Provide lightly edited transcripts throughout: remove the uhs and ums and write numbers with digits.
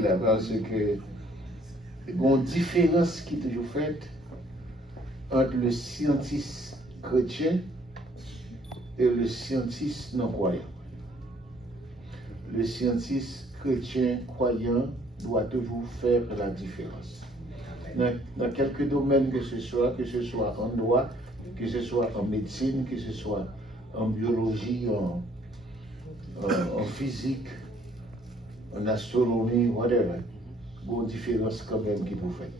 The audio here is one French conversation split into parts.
arrêter là parce que il y a une différence qui est toujours faite entre le scientiste chrétien et le scientiste non croyant. Le scientiste chrétien croyant doit toujours faire la différence. Dans quelques domaines que ce soit en droit, que ce soit en médecine, que ce soit en biologie, en physique, en astronomie, whatever. Il y a une différence quand même qui vous fait.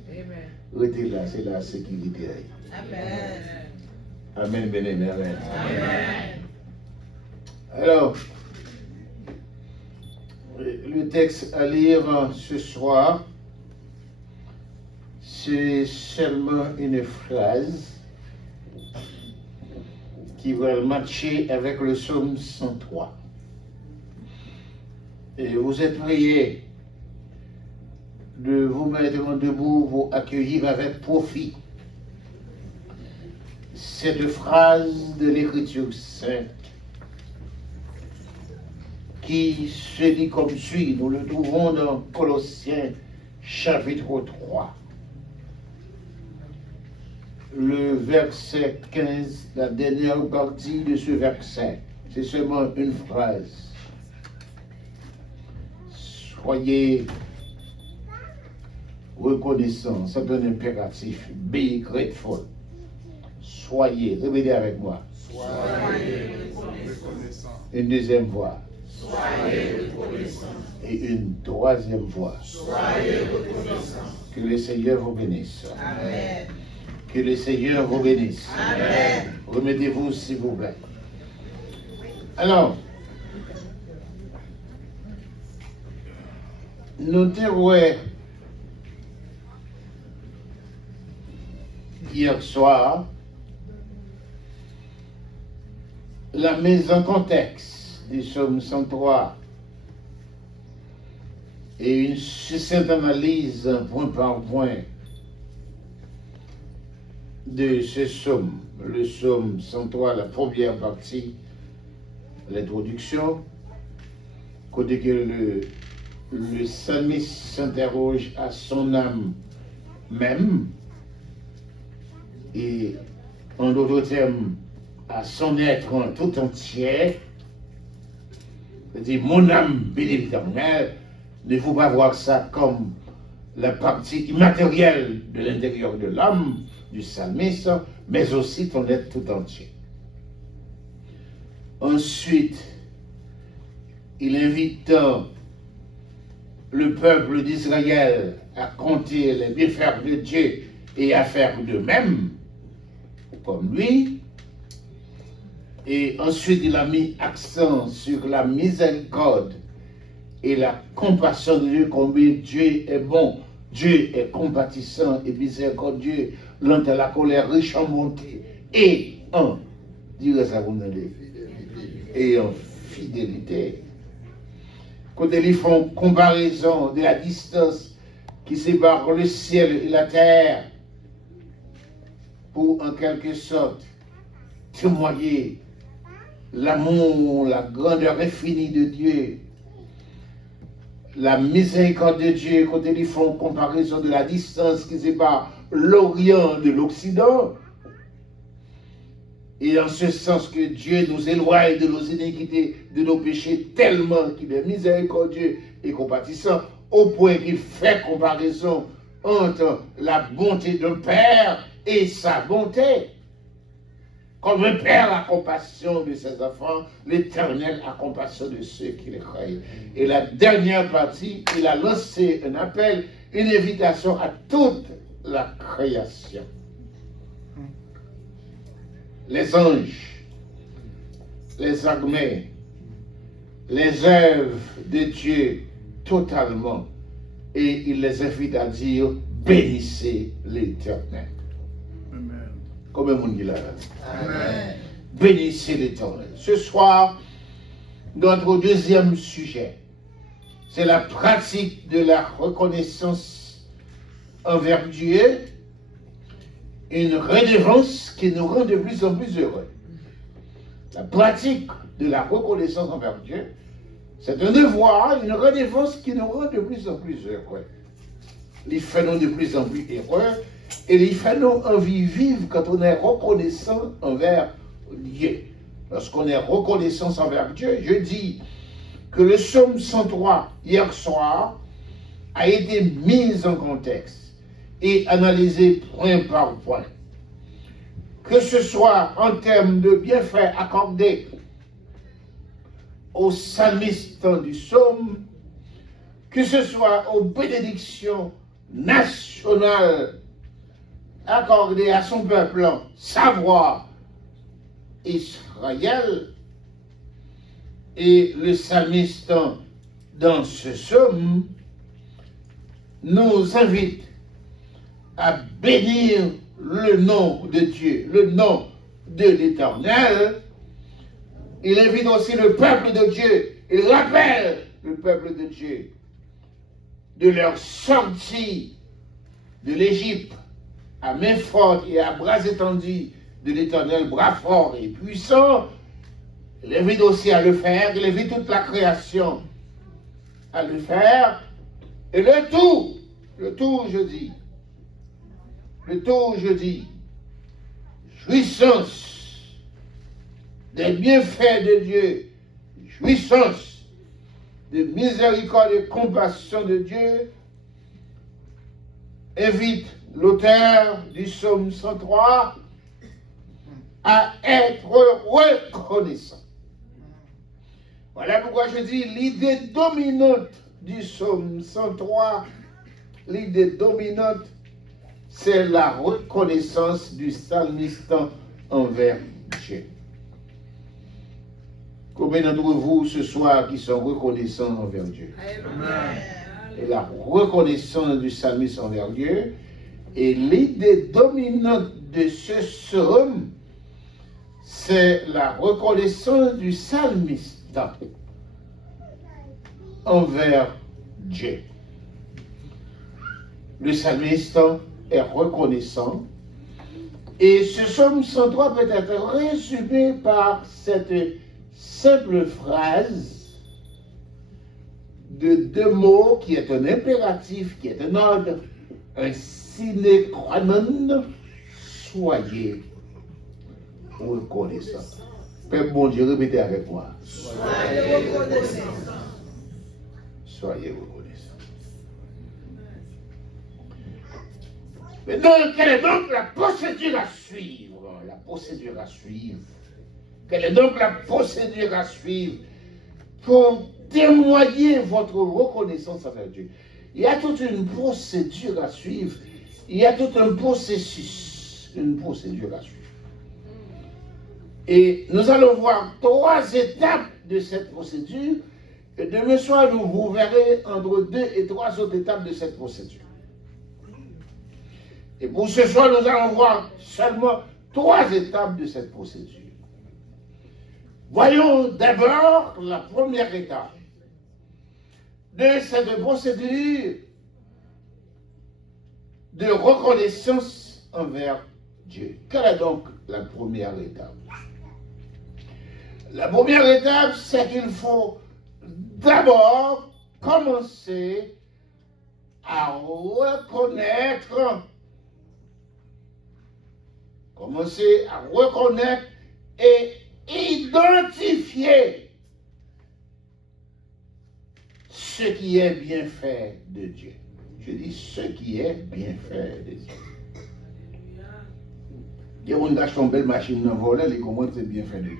Restez là, c'est la sécurité. Amen. Amen, ben, amen. Amen. Alors, le texte à lire ce soir, c'est seulement une phrase qui va matcher avec le psaume 103. Et vous êtes priés de vous mettre en debout, vous accueillir avec profit cette phrase de l'Écriture sainte qui se dit comme suit. Nous le trouvons dans Colossiens chapitre 3. Le verset 15, la dernière partie de ce verset, c'est seulement une phrase. Soyez reconnaissants, c'est un impératif. Be grateful. Soyez, répétez avec moi. Soyez reconnaissants. Une deuxième fois. Soyez reconnaissants. Et une troisième fois. Soyez reconnaissants. Que le Seigneur vous bénisse. Amen. Que le Seigneur vous bénisse. Amen. Remettez-vous, s'il vous plaît. Alors, notez, ouais, hier soir, la mise en contexte du psaume 103 et une succincte analyse point par point de ce psaume. Le psaume 103, la première partie, l'introduction, côté que le psalmiste s'interroge à son âme même et en d'autres termes à son être en tout entier. C'est-à-dire, mon âme bénit l'Éternel, ne faut pas voir ça comme la partie immatérielle de l'intérieur de l'âme du psalmiste, mais aussi ton être tout entier. Ensuite, il invite le peuple d'Israël à compter les bienfaits de Dieu et à faire de même, comme lui. Et ensuite, il a mis accent sur la miséricorde et la compassion de Dieu, combien Dieu est bon, Dieu est compatissant et miséricordieux, lent à la colère, riche en bonté, et en, dirait ça vous et en fidélité. Quand ils font comparaison de la distance qui sépare le ciel et la terre, pour en quelque sorte témoigner l'amour, la grandeur infinie de Dieu, la miséricorde de Dieu, quand ils font comparaison de la distance qui sépare l'Orient de l'Occident, et en ce sens que Dieu nous éloigne de nos iniquités, de nos péchés, tellement qu'il est miséricordieux et compatissant, au point qu'il fait comparaison entre la bonté d'un père et sa bonté. Comme un père a compassion de ses enfants, l'Éternel a compassion de ceux qui le craignent. Et la dernière partie, il a lancé un appel, une invitation à toute la création. Les anges, les armées, les œuvres de Dieu totalement. Et il les invite à dire, bénissez l'Éternel. Amen. Comme on dit là. Amen. Bénissez l'Éternel. Ce soir, notre deuxième sujet, c'est la pratique de la reconnaissance envers Dieu, une redevance qui nous rend de plus en plus heureux. La pratique de la reconnaissance envers Dieu, C'est un devoir, une redevance qui nous rend de plus en plus heureux. Il fait nous de plus en plus heureux et il fait nous envie vivre quand on est reconnaissant envers Dieu. Lorsqu'on est reconnaissant envers Dieu, je dis que le psaume 103, hier soir, a été mis en contexte et analysé point par point. Que ce soit en termes de bienfaits accordés aux psalmistes du psaume, que ce soit aux bénédictions nationales accordées à son peuple, savoir Israël, et le psalmiste dans ce psaume nous invite à bénir le nom de Dieu, le nom de l'Éternel. Il invite aussi le peuple de Dieu, il rappelle le peuple de Dieu de leur sortie de l'Égypte à main forte et à bras étendus de l'Éternel, bras fort et puissant. Il invite aussi à le faire, il invite toute la création à le faire. Et le tout, je dis, jouissance des bienfaits de Dieu, jouissance de miséricorde et compassion de Dieu, invite l'auteur du psaume 103 à être reconnaissant. Voilà pourquoi je dis l'idée dominante du psaume 103, l'idée dominante, c'est la reconnaissance du psalmiste envers Dieu. Combien d'entre vous ce soir qui sont reconnaissants envers Dieu? Amen. Et la reconnaissance du psalmiste envers Dieu et l'idée dominante de ce psaume, c'est la reconnaissance du psalmiste envers Dieu. Le psalmiste est reconnaissant et ce psaume 103 peut être résumé par cette simple phrase de deux mots qui est un impératif, qui est un ordre, un sine qua non, soyez reconnaissant. Père bon Dieu, répétez avec moi. Soyez reconnaissants. Soyez reconnaissants. Maintenant, quelle est donc la procédure à suivre? La procédure à suivre. Quelle est donc la procédure à suivre pour témoigner votre reconnaissance envers Dieu? Il y a toute une procédure à suivre. Il y a tout un processus, une procédure à suivre. Et nous allons voir 3 étapes de cette procédure. Et demain soir, vous verrez entre 2 et 3 autres étapes de cette procédure. Et pour ce soir, nous allons voir seulement 3 étapes de cette procédure. Voyons d'abord la première étape de cette procédure de reconnaissance envers Dieu. Quelle est donc la première étape? La première étape, c'est qu'il faut d'abord commencer à reconnaître et identifier ce qui est bien fait de Dieu. Je dis ce qui est bien fait de Dieu. Il y a un gars qui a une belle machine dans le volet, il comprend que c'est bien fait de Dieu.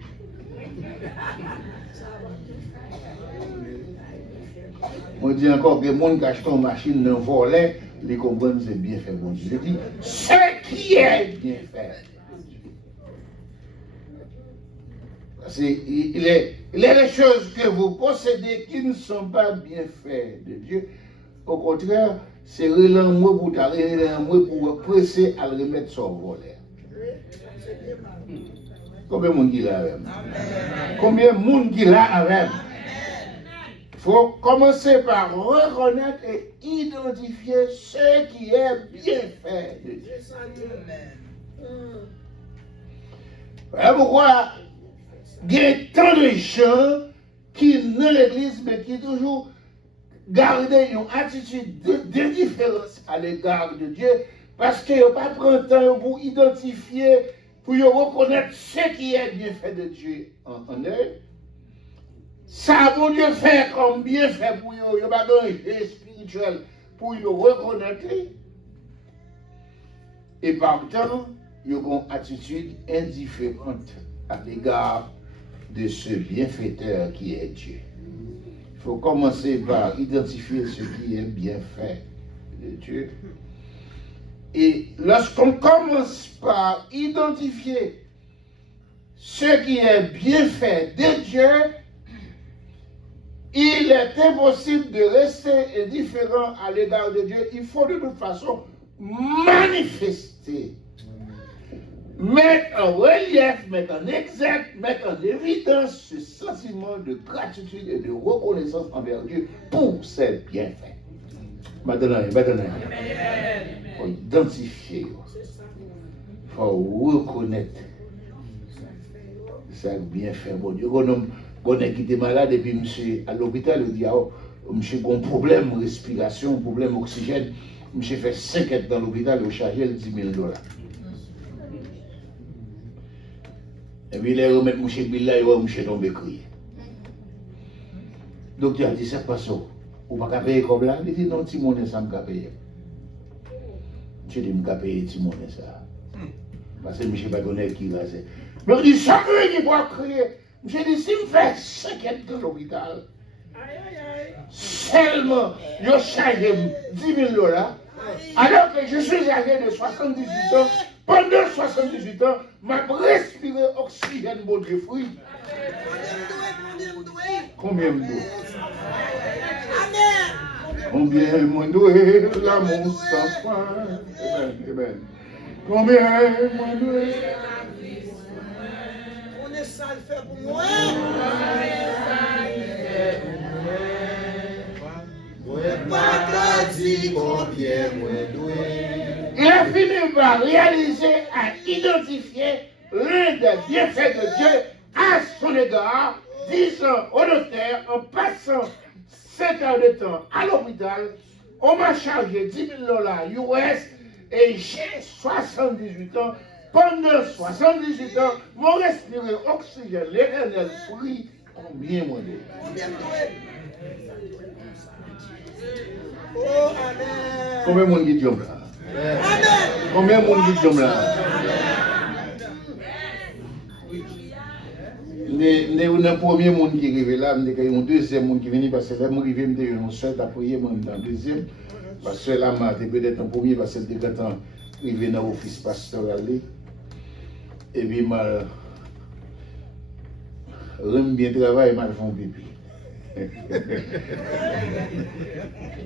On dit encore que les gens qui achètent une machine dans le volet, ils comprennent que c'est bien fait de Dieu. Je dis ce qui est bien fait. Il est des choses que vous possédez qui ne sont pas bien faites de Dieu. Au contraire, c'est moi pour presser à le remettre sur le volet. Combien de monde qui l'a avec? Combien de monde qui l'a avec? Il faut commencer par reconnaître et identifier ce qui est bien fait de Dieu. Voilà pourquoi il y a tant de gens qui est dans l'église, mais qui toujours garde une attitude d'indifférence à l'égard de Dieu, parce qu'il n'a pas pris le temps pour identifier, pour reconnaître ce qui est bien fait de Dieu en eux. Ça, bon Dieu fait comme bien fait pour eux, il n'y a pas de spirituel pour le reconnaître. Et par temps, ils ont une attitude indifférente à l'égard de ce bienfaiteur qui est Dieu. Il faut commencer par identifier ce qui est bien fait de Dieu. Et lorsqu'on commence par identifier ce qui est bien fait de Dieu, il est impossible de rester indifférent à l'égard de Dieu. Il faut de toute façon manifester, mettre en relief, mettre en exergue, mettre en évidence ce sentiment de gratitude et de reconnaissance envers Dieu pour ses bienfaits. Maintenant, il faut identifier, il faut reconnaître ça bienfait. Bon Dieu, on est qui était malade et puis monsieur à l'hôpital, il dit, oh, monsieur a un problème de respiration, un problème d'oxygène. Monsieur fait 5 ans dans l'hôpital, il chargé $10 000. Et puis il remet monsieur Bill là, il monsieur tombé crier. Le docteur a dit, ça passe où? Ou pas payer comme là? Il dit, non, Timon, ça me payer. Monsieur dit, je vais payer Timon ça. Parce que monsieur pas donné qui va c'est. Mais il dit, ça veut dire pour crier. Monsieur dit, si je fais 5 ans dans l'hôpital, seulement, je charge $10 000, alors que je suis âgé de 78 ans, pendant 78 ans, je respiré oxygène bon Dieu fruit. Combien de doué? Combien de doué l'amour sans fin? Amen. Combien de doué? On est ça le fait pour moi. Il a fini par réaliser, à identifier l'un des bienfaits de Dieu à son égard, disant au notaire, en passant 5 heures de temps à l'hôpital, on m'a chargé $10 000 US et j'ai 78 ans. Pendant 78 ans, mon respirer oxygène, l'éternel fruit, combien moins de Oh, amen. combien de monde qui dit là? Combien de monde qui dit là? Le premier monde qui arrive là, il y a un deuxième monde qui vient parce que là, moi, je viens de une soeur à prier, moi, dans le deuxième. Parce que là, je peut-être un premier parce que je suis arrivé dans l'office pastoral. Et puis, je bien travailler, je fais un pipi.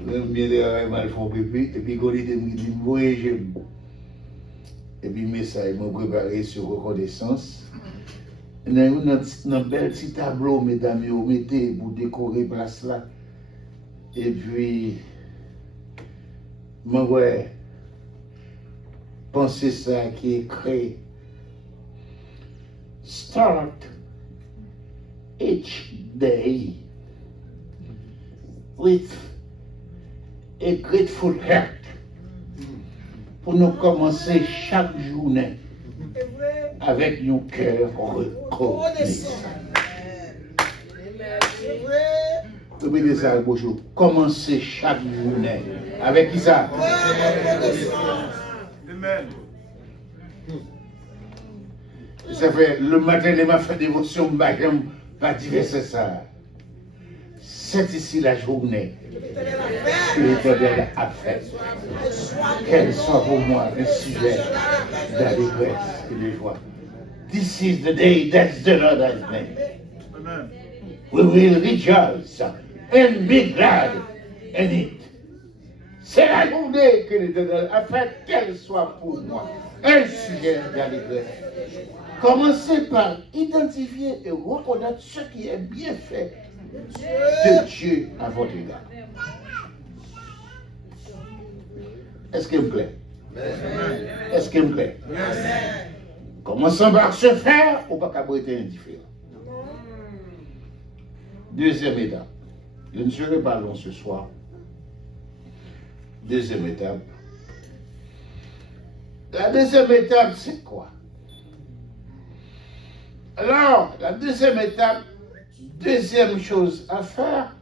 J'aime bien travailler, je fais un pipi. Et puis, quand il me dit, oui, j'aime. Et puis, message, je me préparé sur reconnaissance. Dans un bel petit tableau, mesdames, vous mettez pour décorer la place là. Et puis, je pensez ça qui est écrit. Start each day with a grateful heart. Pour nous commencer chaque journée avec un cœur reconnaissant. Répétez ça, bonjour. Commencer chaque journée avec qui ça? Amen. Ça fait le matin, il m'a fait dévotion, pas diverser ça. C'est ici la journée que l'Éternel a fait. Qu'elle soit pour moi un sujet d'allégresse et de joie. This is the day that the Lord has made. Amen. We will rejoice and be glad in it. C'est la journée que l'Éternel a fait, qu'elle soit pour moi un sujet d'allégresse. Commencez par identifier et reconnaître ce qui est bien fait de Dieu à votre égard. Est-ce qu'il me plaît? Est-ce qu'il me plaît? Commençons par se faire ou pas qu'à être indifférent. Deuxième étape. Je ne serai pas long ce soir. Deuxième étape. La deuxième étape, c'est quoi? Alors, la deuxième étape, deuxième chose à faire,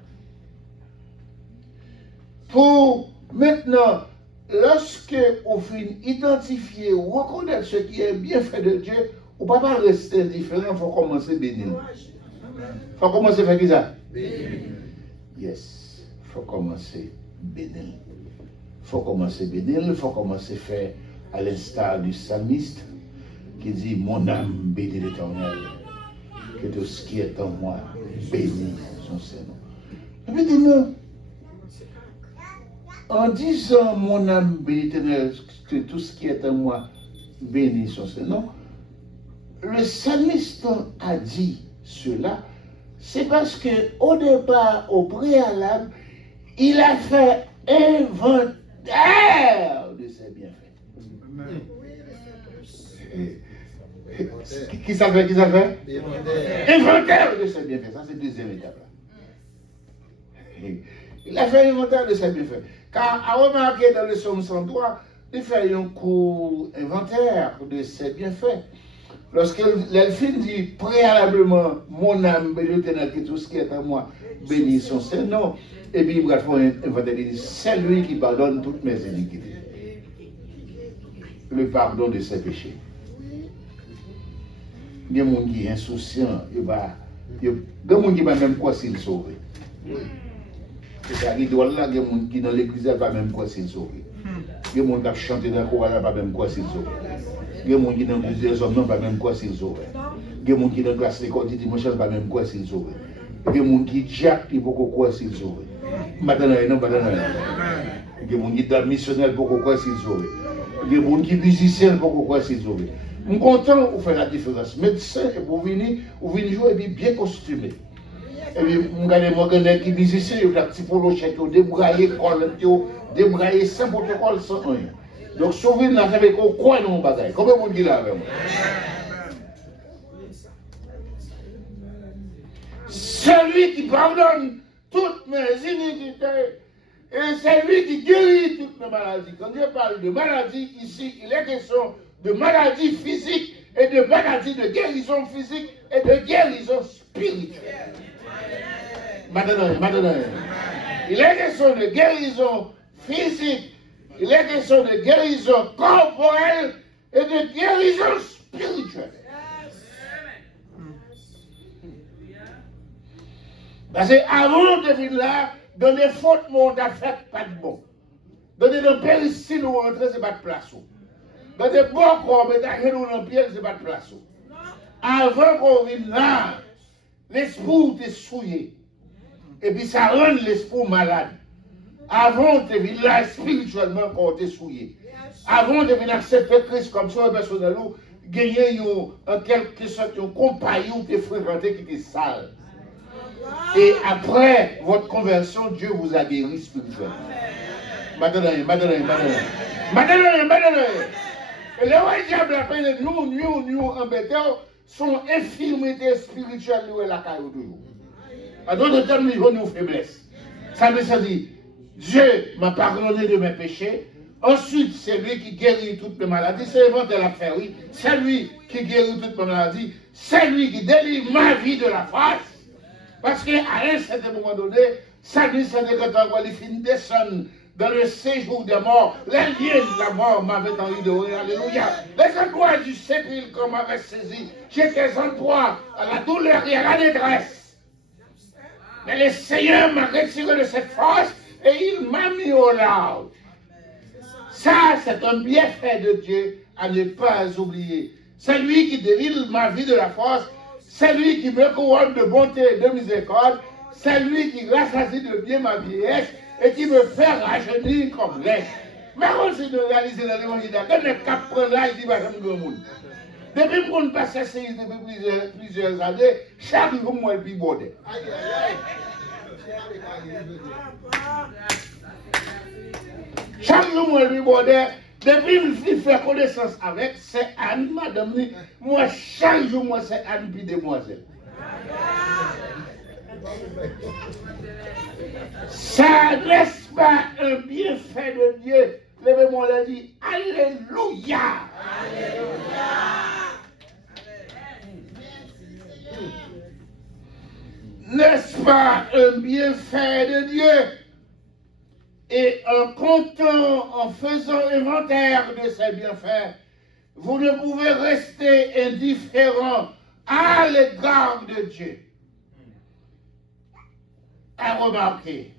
pour maintenant, lorsque vous finissez identifier ou reconnaître ce qui est bien fait de Dieu, vous ne pouvez pas rester indifférent, il faut commencer à bénir. Il faut commencer à faire qui ça? Yes, il faut commencer à bénir. Il faut commencer à bénir, il faut commencer à faire à l'instar du psalmiste qui dit: mon âme bénit l'Éternel, que tout ce qui est en moi bénit son Saint-Nom. Et puis dis-nous, en disant mon âme bénit l'Éternel, que tout ce qui est en moi bénit son Saint-Nom, le psalmiste a dit cela, c'est parce que au départ, au préalable, il a fait inventaire de ses bienfaits. Qui ça fait? Inventaire de ses bienfaits. Ça, c'est la deuxième étape. Il a fait inventaire de ses bienfaits. Car à remarquer dans le psaume 103, il fait un court inventaire de ses bienfaits. Lorsqu'elle dit préalablement, mon âme bénit l'Éternel, que tout ce qui est en moi bénit son Saint-Nom, et puis il va faire un inventaire, il dit: c'est lui qui pardonne toutes mes iniquités. Le pardon de ses péchés. Il y a des gens qui sont insouciants, il y a des gens qui ne savent même quoi s'ils sont sauvés. C'est-à-dire qu'il y a des gens qui dans l'église ne savent pas même quoi s'ils sont sauvés. Il y a des gens qui chantent dans le chorale ne savent pas même quoi s'ils sont sauvés. Il y a des gens qui dans plusieurs hommes ne savent pas même quoi s'ils sont sauvés. Il y a des gens qui dans la classe d'école ne savent pas même quoi s'ils sont sauvés. Il y a des gens qui jappent, ils ne savent pas quoi s'ils sont sauvés. Maintenant, non, pas dans la. Il y a des gens qui sont missionnaires, ils ne savent pas quoi s'ils sont sauvés. Il y a des gens qui sont musiciens, ils ne savent pas quoi s'ils sont sauvés. Je suis content de faire la différence. Médecin, vous venez jouer et puis bien costumé. Et puis, je regarde qui musicien, il y a un petit polo chèque, débraillé, débraillé sans protocole, sans rien. Donc, si vous venez là, vous savez quoi dans mon bagage? Comment vous dites là avec moi? Celui qui pardonne toutes mes iniquités et c'est lui qui guérit toutes mes maladies. Quand je parle de maladie, ici, il est question de maladies physiques et de maladies de guérison physique et de guérison spirituelle. Maintenant, il est question de guérison physique, il est question de guérison corporelle et de guérison spirituelle. Parce qu'avant de venir là, dans des fautes, on a fait pas de bon. Dans des périciles où on rentre, c'est pas de place. Dans des bons corps, mais dans dans pied, c'est pas de place. Avant qu'on vienne là, l'esprit est souillé. Et puis ça rend l'esprit malade. Avant de venir là, spirituellement, quand on est souillé. Avant de venir accepter Christ comme ça, personnellement, gagner en quelque sorte un compagnon qui est fréquenté, qui est sale. Et après votre conversion, Dieu vous a guéri spirituellement. Maintenant. Et le roi diable appelle nous embêtés, sont infirmités spirituelles, nous et la caille toujours. À d'autres termes, nous avons nos faiblesses. Ça veut dire, Dieu m'a pardonné de mes péchés. Ensuite, c'est lui qui guérit toutes mes maladies. C'est inventé la faire, oui. C'est lui qui guérit toutes mes maladies. C'est lui qui délivre ma vie de la face. Parce qu'à un certain moment donné, ça dit, c'est quand on finit descendre dans le séjour des morts, les liens de la mort m'avaient envie de rire. Alléluia. Les endroits du sépulcre qu'on m'avait saisi, j'étais en proie à la douleur et à la détresse. Mais le Seigneur m'a retiré de cette force et il m'a mis au large. Ça, c'est un bienfait de Dieu à ne pas oublier. C'est lui qui délivre ma vie de la force. C'est lui qui me couronne de bonté et de miséricorde. C'est lui qui rassasie de bien ma vieillesse et qui me fait rajeunir comme l'aigle. Mais on s'est de réaliser dans l'évangile, quand on est cap prendre là, il dit, bah, je me monde. Depuis qu'on passe à ces depuis plusieurs années, chaque jour, moi, il borde. Chaque jour, moi, il borde. Depuis que je fais connaissance avec, c'est Anne, madame, moi, chaque jour, moi, c'est Anne, puis demoiselle. Ça n'est-ce pas un bienfait de Dieu? Levez-moi la dit, Alléluia. N'est-ce pas un bienfait de Dieu? Et en comptant, en faisant inventaire de ces bienfaits, vous ne pouvez rester indifférent à l'égard de Dieu. À remarquer,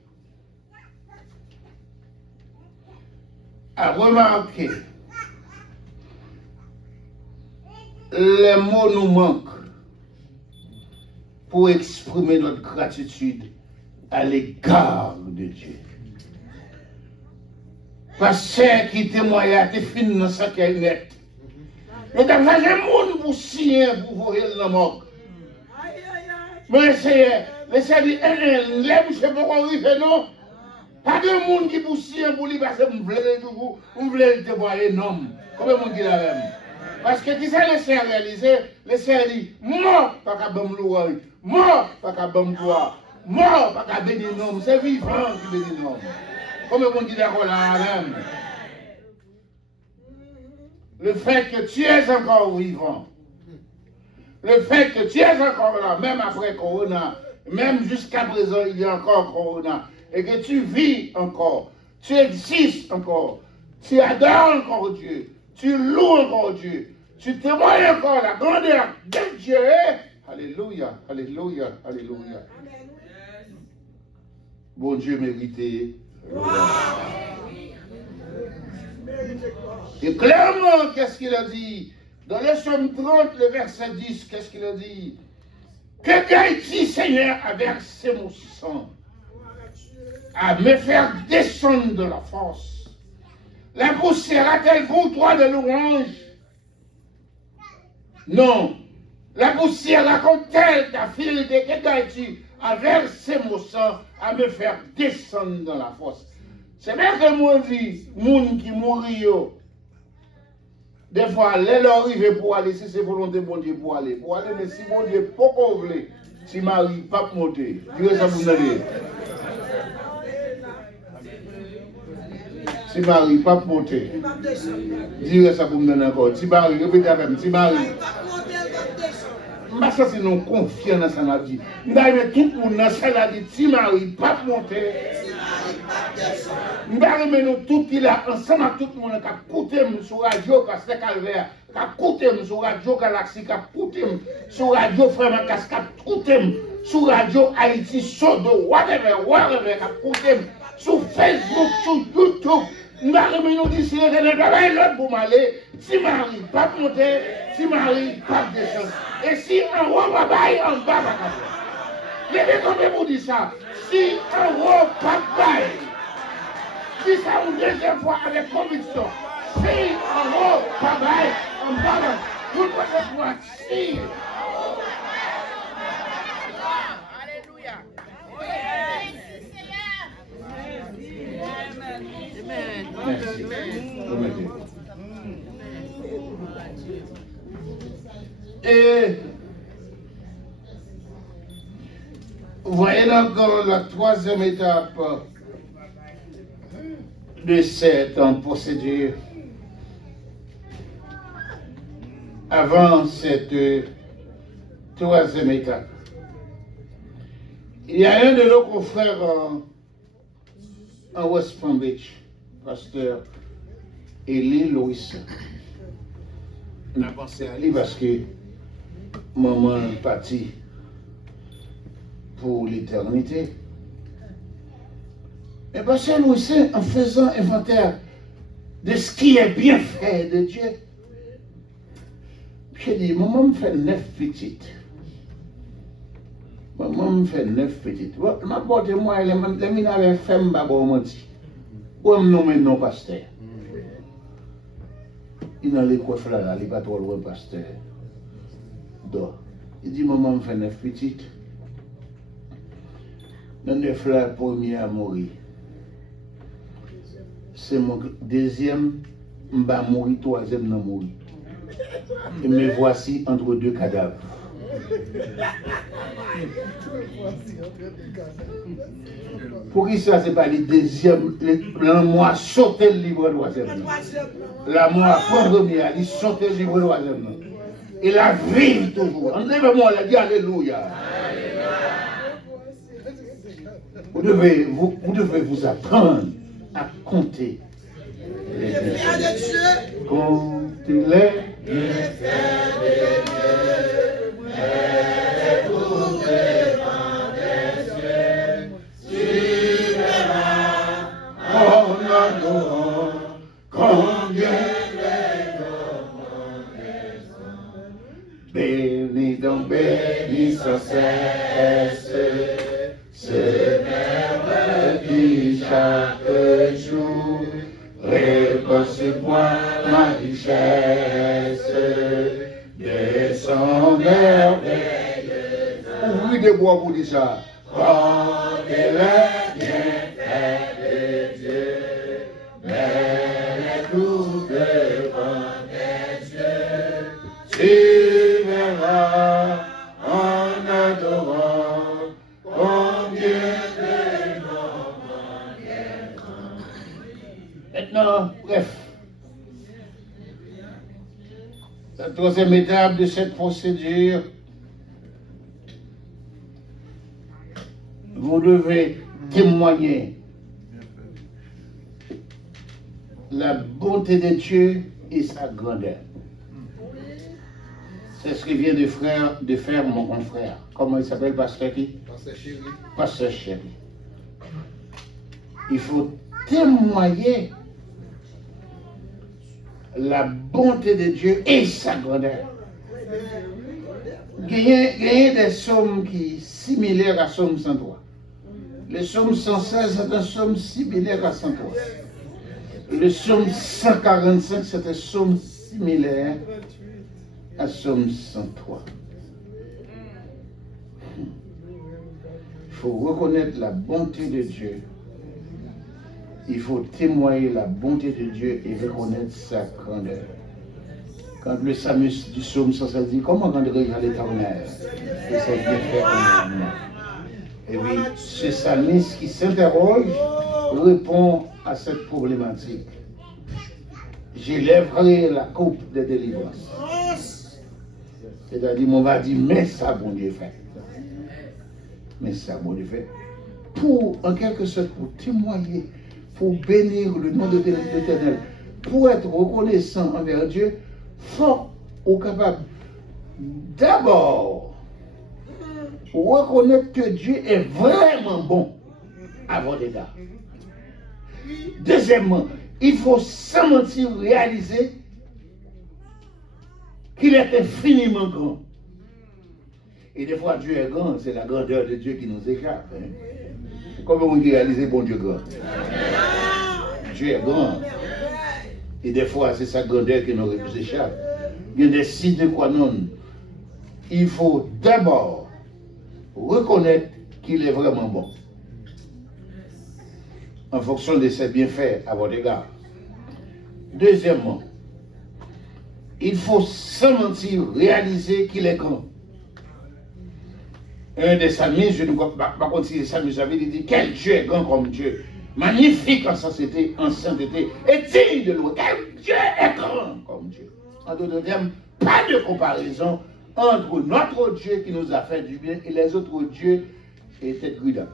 les mots nous manquent pour exprimer notre gratitude à l'égard de Dieu. Parce qui témoigne à tes filles dans sa net. Mais t'as fait un monde pour signer pour voir le mort. Mais c'est dit, là, je ne sais pas quoi arriver, non? Pas de monde qui pour signer pour lui parce que vous voulez te voir énorme. Comment on dit la même? Parce que qui ça laissé réaliser? Laissé dit, mort, pas qu'à bon louer, mort, pas qu'à bon gloire, mort, pas qu'à bénir l'homme, c'est vivant qui bénit l'homme. Comment on dit d'accord là même? Le fait que tu es encore vivant, le fait que tu es encore là, même après Corona, même jusqu'à présent, il y a encore Corona, et que tu vis encore, tu existes encore, tu adores encore Dieu, tu loues encore Dieu, tu témoignes encore la grandeur de Dieu. Alléluia, alléluia, alléluia. Bon Dieu mérité. Et clairement, qu'est-ce qu'il a dit? Dans le psaume 30, le verset 10, qu'est-ce qu'il a dit? Que gagne-t-il, Seigneur, à verser mon sang, à me faire descendre de la force? La poussière a-t-elle pour toi de louange? Non. La poussière raconte-t-elle ta fidélité? Que gagne-tu à verser mon sang, à me faire descendre dans la force? C'est bien que moi dis, moun qui mourit, des fois, elle arrive pour aller, si c'est volonté de bon Dieu pour aller, mais si bon Dieu pas qu'on veut, si Marie pas monter, Dieu ça vous donne. Si Marie pas monter, Dieu ça vous donne encore. Si Marie, répétez avec moi, si Marie. Mais ça c'est non confiant dans sa vie. D'ailleurs, tout le monde dans sa vie, si Marie pas monter. Nous tout qui là ensemble tout le monde qui a écouté sur radio Castel Calvaire, qui a écouté sur radio Galaxy, qui a écouté sur radio Frère Casque, qui a écouté sur radio Haïti, Sodo, whatever, qui a écouté sur Facebook, sur YouTube. Nous disons que nous avons l'autre pour m'aller, si Marie pas monter, si Marie pas descendre. Et si en haut, en bas, pas de Levez comme vous dites ça. Si en haut, pas de si ça une deuxième fois avec conviction. Si en haut, pas de en bas, vous pouvez pouvoir si. Alléluia. Merci. Et vous voyez encore la troisième étape de cette procédure. Avant cette troisième étape, il y a un de nos confrères en West Palm Beach, pasteur Elie Louis. On a pensé à lui parce que maman est partie pour l'éternité. Mais pasteur Louis, en faisant inventaire de ce qui est bien fait de Dieu, j'ai dit, maman me fait 9 petites. Maman me fait 9 petites. Ma porte moi, les mines avaient fait un babo menti. Ou me nommer non pasteur. Il n'a les coiffes là, il n'est pas trop loin pasteur. Donc, il dit, maman me fait 9 petites. Dans 9 là, premier à mourir. C'est mon deuxième, je vais mourir, troisième, non mourir. Et me voici entre deux cadavres. Pour qui ça, c'est pas le deuxième, le mois sauter le livre troisième. La mois premier, il sauter le livre troisième. Il a vécu toujours. Enlevez-moi, il a dit Alléluia. Vous devez vous apprendre à compter les bienfaits de Dieu. Comptez les bienfaits de Dieu. Et tout dépend des cieux. Tu verras en adorant combien les hommes bénis donc bénis sans cesse. Seigneur qui chaque jour récompense-moi ma richesse de son merveilleux. Ouvrez des bois pour dire ça. Comptez les bienfaits de Dieu, mais tout devant des yeux. Tu verras en adorant. Maintenant, bref, la troisième étape de cette procédure, vous devez témoigner la bonté de Dieu et sa grandeur. C'est ce que vient de faire mon confrère. Comment il s'appelle, pasteur qui? Pasteur Chéri. Pasteur Chéri. Il faut témoigner la bonté de Dieu et sa grandeur. Il y a des psaumes qui sont similaires à Psaume 103. Le psaume 116 est un psaume similaire à 103. Le psaume 145 c'est un psaume similaire à Psaume 103. Il faut reconnaître la bonté de Dieu. Il faut témoigner la bonté de Dieu et reconnaître sa grandeur. Quand le psalmiste du psaume 116 dit, comment quand regarde l'Éternel et c'est bien fait en moi. Et oui, ce psalmiste qui s'interroge répond à cette problématique. J'élèverai la coupe de délivrance. C'est-à-dire, on va dire, mais ça, bon Dieu fait. Mais ça, bon Dieu fait. Pour, en quelque sorte, pour témoigner, pour bénir le nom de l'Éternel, pour être reconnaissant envers Dieu, faut ou capable d'abord reconnaître que Dieu est vraiment bon à votre égard. Deuxièmement, il faut sans mentir réaliser qu'il est infiniment grand. Et des fois, Dieu est grand, c'est la grandeur de Dieu qui nous échappe. Hein? Comment on dit réaliser bon Dieu grand? Dieu est grand. Et des fois, c'est sa grandeur qui nous échappe. Il y a des signes de quoi non. Il faut d'abord reconnaître qu'il est vraiment bon. En fonction de ses bienfaits à votre égard. Deuxièmement, il faut sans mentir réaliser qu'il est grand. Un des psalmistes, je ne crois pas contre si les psalmistes avaient dit, quel Dieu est grand comme Dieu, magnifique en sainteté, et digne de louer. Quel Dieu est grand comme Dieu. En d'autres termes, pas de comparaison entre notre Dieu qui nous a fait du bien et les autres dieux étaient grudants.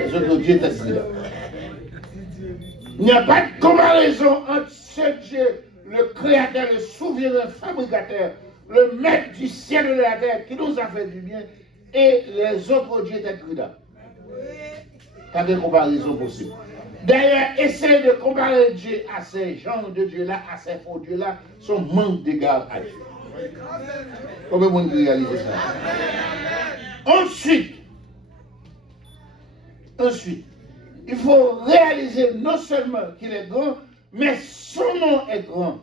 Les autres dieux étaient grudants. Il n'y a pas de comparaison entre ce Dieu, le créateur, le souverain fabricateur, le maître du ciel et de la terre qui nous a fait du bien et les autres dieux étaient grudants. Pas de comparaison possible. D'ailleurs, essayer de comparer Dieu à ces gens de Dieu-là, à ces faux dieux-là, sont manque d'égard à Dieu. Comment vous réalisez ça? Ensuite, il faut réaliser non seulement qu'il est grand, mais son nom est grand.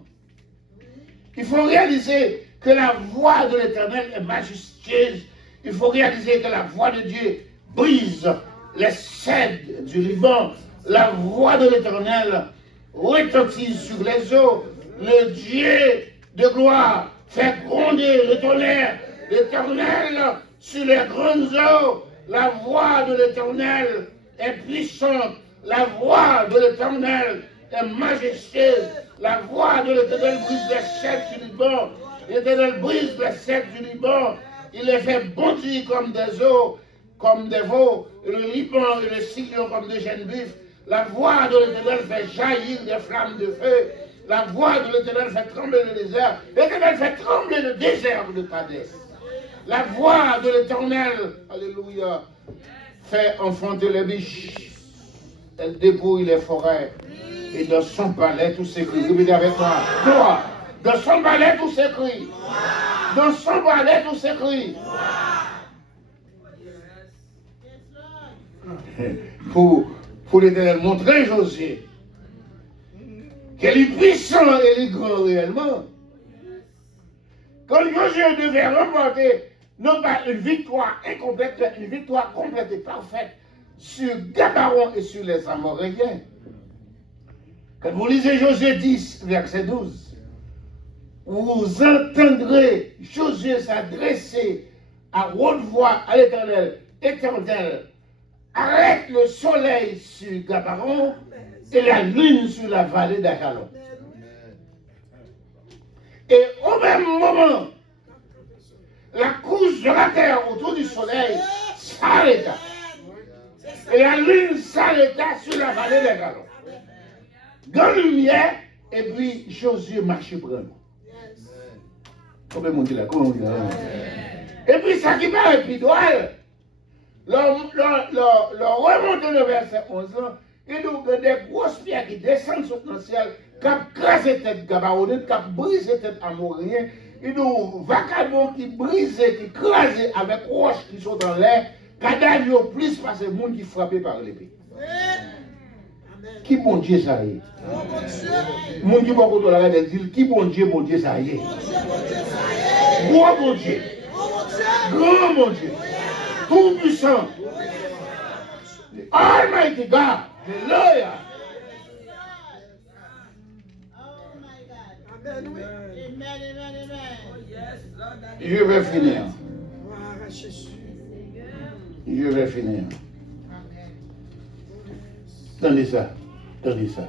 Il faut réaliser que la voix de l'Éternel est majestueuse. Il faut réaliser que la voix de Dieu brise les cèdres du Liban. La voix de l'Éternel retentit sur les eaux. le Dieu de gloire fait gronder le tonnerre, l'Éternel sur les grandes eaux. La voix de l'Éternel est puissante, la voix de l'Éternel est majestueuse, la voix de l'Éternel brise les cèdres du Liban, l'Éternel brise les cèdres du Liban, il les fait bondir comme des eaux, comme des veaux, et le Liban et le Sillon comme des jeunes buffles. La voix de l'Éternel fait jaillir des flammes de feu, la voix de l'Éternel fait trembler le désert, l'Éternel fait trembler le désert de Kadès. La voix de l'Éternel, alléluia, fait enfanter les biches. Elle dépouille les forêts. Et dans son palais, tout s'écrit. Répétez avec moi. Gloire. Dans son palais, tout s'écrit. Dans son palais, tout s'écrit. Pour l'Éternel montrer Josué qu'elle est puissant et elle est grand réellement. Quand Josué devait remporter non pas une victoire incomplète, mais une victoire complète et parfaite sur Gabaron et sur les Amoréens. Quand vous lisez Josué 10, verset 12, vous entendrez Josué s'adresser à haute voix à l'Éternel. Éternel, arrête le soleil sur Gabaron et la lune sur la vallée d'Achalon. Et au même moment, la couche de la terre autour du soleil s'arrêta. Et la lune s'arrêta sur la vallée des galons. Dans la lumière, et puis Josué marchait pour nous. Comment on dit là? Comment on dit là? Et puis ça qui paraît épidoile, le remonte le verset 11, il nous a des grosses pierres qui descendent sur le ciel, qui crasent tête gabaronite, qui brisent tête amorien. Il nous vacabons qui brisent, qui crasent avec roches qui sont dans l'air, cadavres plus parce que les gens qui frappés par l'épée. Qui bon Dieu ça y est? Mon Dieu, beaucoup de la dit, qui bon Dieu ça y est? Gros bon Dieu. Grand bon Dieu. Tout puissant. Almighty God. Hallelujah. Je vais finir. Je vais finir. Tendez ça. Tendez ça.